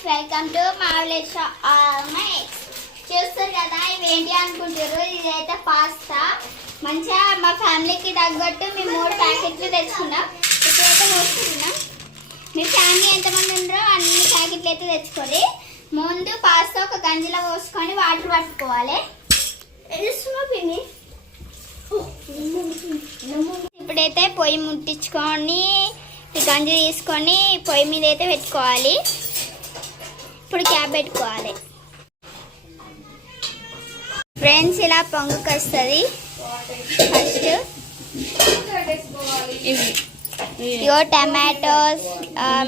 Friends welcome to మావలేష చూస్తారు కదా ఇవేంటి అనుకుంటారు? ఇదైతే పాస్తా మంచిగా మా ఫ్యామిలీకి తగ్గట్టు మేము మూడు ప్యాకెట్లు తెచ్చుకున్నాం. ఇప్పుడైతే పోసుకుంటున్నాం మీ ఫ్యామిలీ ఎంతమంది ఉన్నారో అన్ని ప్యాకెట్లు అయితే తెచ్చుకోండి. ముందు పాస్తా ఒక గంజిలో పోసుకొని వాటర్ పట్టుకోవాలి. ఇప్పుడైతే పొయ్యి ముట్టించుకొని ఈ గంజి తీసుకొని పొయ్యి మీద అయితే పెట్టుకోవాలి. ఇప్పుడు క్యాప్ పెట్టుకోవాలి. ఫ్రెండ్స్ ఇలా పొంగుకి వస్తుంది ఫస్ట్ ఇగో టమాటోస్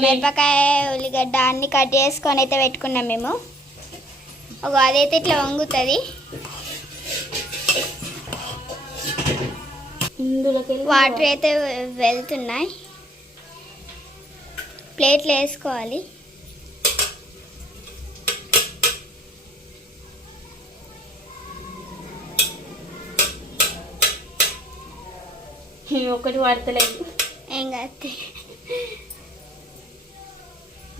మిరపకాయ ఉల్లిగడ్డ అన్ని కట్ చేసుకొని అయితే పెట్టుకున్నాం మేము. ఒక అదైతే ఇట్లా వంగుతుంది. వాటర్ అయితే వెళ్తున్నాయి. ప్లేట్లు వేసుకోవాలి. ఒకటి పడతలేదు ఏం కాదు.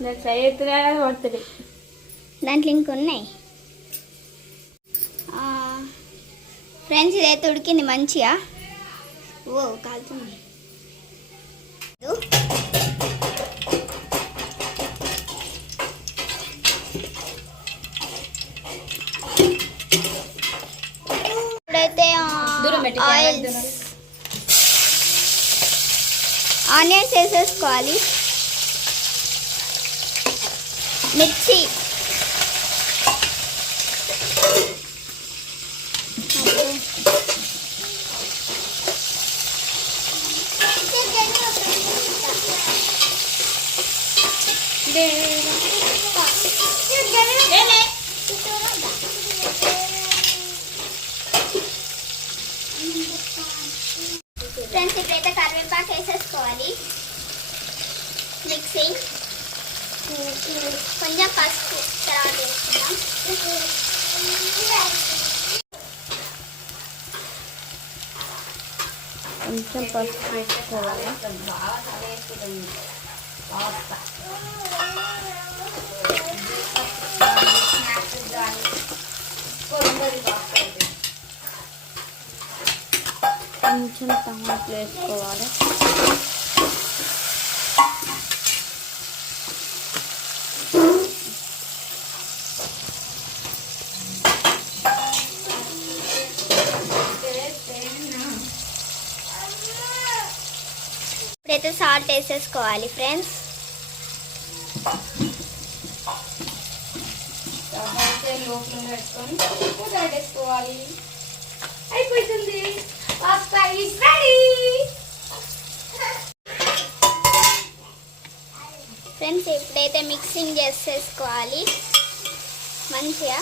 నాకు సై ఎత్తుగా పడతలేదు దాంట్లో ఇంకొన్నాయి? ఫ్రెండ్స్ ఇదైతే ఉడికింది మంచిగా. ఓ కాలుతుంది ఇప్పుడైతే దూరం ఆనియన్స్ వేసేసుకోవాలి. మిర్చి. ఫ్రెండ్స్ ఇప్పుడైతే కరివేపాకు వేసేసి వేసేసుకోవాలి మిక్సింగ్ కొంచెం పసుపు తర్వాత వేసుకుందాం. కొంచెం పసుపు వేసుకోవాలి. కొంచెం టమాటాలు వేసుకోవాలి. ఇప్పుడైతే సాల్ట్ వేసేసుకోవాలి ఫ్రెండ్స్. అయిపోతుంది. పాస్తా ఇస్ రెడీ ఫ్రెండ్స్ ఇప్పుడైతే మిక్సింగ్ చేసేసుకోవాలి. మంచిగా.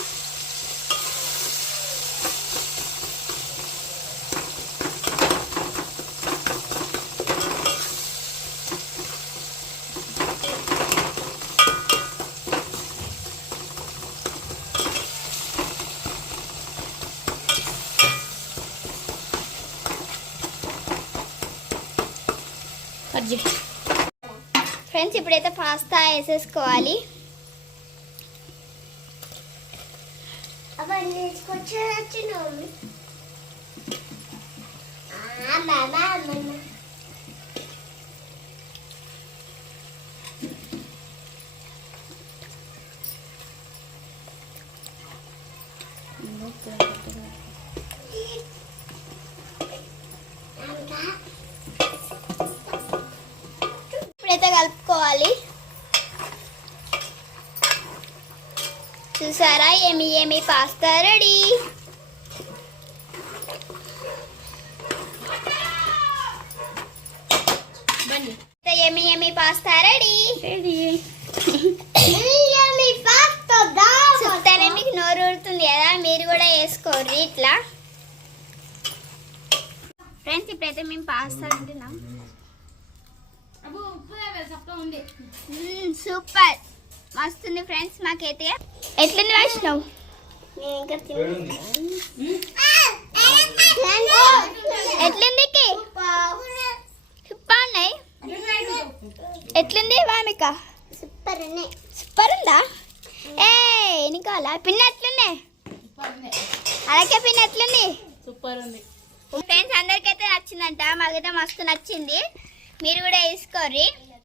అజ్జి ఫ్రెండ్స్ ఇప్పుడైతే పాస్తా వేసేసుకోవాలి చూసారా? ఏమి ఏమి పాస్తా రెడీ ఏమి ఏమి పాస్తా రెడీ చూస్తేనే మీకు నోరు ఊరుతుంది కదా మీరు కూడా వేసుకోర్రి ఇట్లా. ఫ్రెండ్స్ ఇప్పుడైతే మేము పాస్తా తింటున్నాం. సూపర్. మస్తుంది ఫ్రెండ్స్ మాకైతే. ఎట్లుంది వైష్ణవ్? ఎట్లుంది? బాగున్నాయి ఎట్లుంది వామిక? సూపర్ ఉన్నాయి. సూపర్ ఉందా? కావాలా పిన్ ఎట్లుంది? సూపర్ ఉంది అలాగే పిన్ ఎట్లుంది? సూపర్ ఉంది. ఫ్రెండ్స్ అందరికైతే నచ్చిందంట. మాకైతే మస్తు నచ్చింది. మీరు కూడా వేసుకోర్రి.